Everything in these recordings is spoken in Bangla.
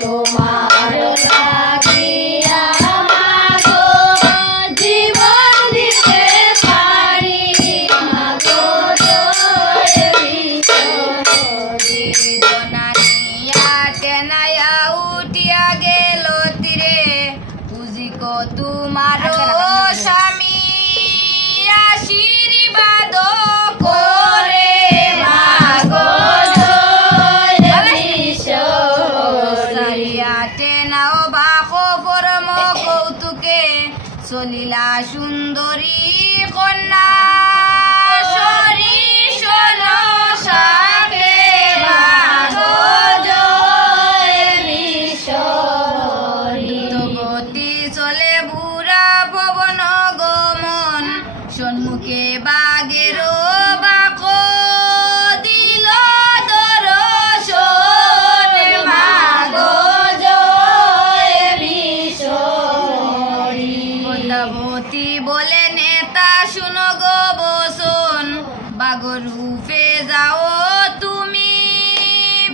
তোমার লাগিয়া মাগো জীবন দিতে পারি মাগো জয় বিশ্বহরি জনানিয়া টেনায়া উঠিয়া গেল তীরে পুজিকো তোমার স্বামী আশীর্বাদ করে মাগো জয় বিশ্বহরি টেনাও বাহো পরম কৌতুকে চলিলা সুন্দরী কন্যা সরিষণ শাকে মাগো জয় বিশ্বহরি গতি চলে বুড়া পবন গমন সন্মুখে বাগের বাক দিল দর্শন মাগো জয় বিশ্বহরি পদ্মাবতী বলে নেতা শুনো গো বসন বাগরূপে যাও তুমি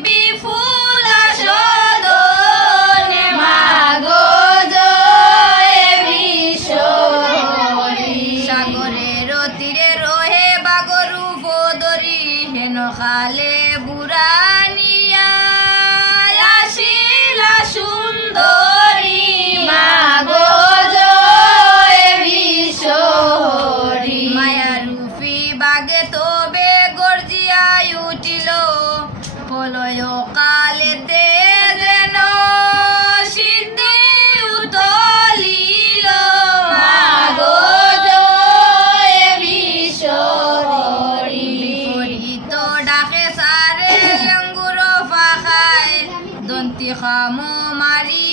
বিপুল সদন মাগো জয় বিশ্বহরি সাগরের তীরে রহে বাগরূপ দরি হেন খালে বুড়ানিয়া আসিলা সুন্দরী মাগো জয় বিশ্বহরি মায়ারূপী বাগে তবে গর্জিয়ায় উঠিল প্রলয় কালেতে যেন সিদ্ধি উতলিল মাগো জয় বিশ্বহরি বিপরীত ডাকে সারে লঙ্গুর ফাখায় দন্তি খামো মারি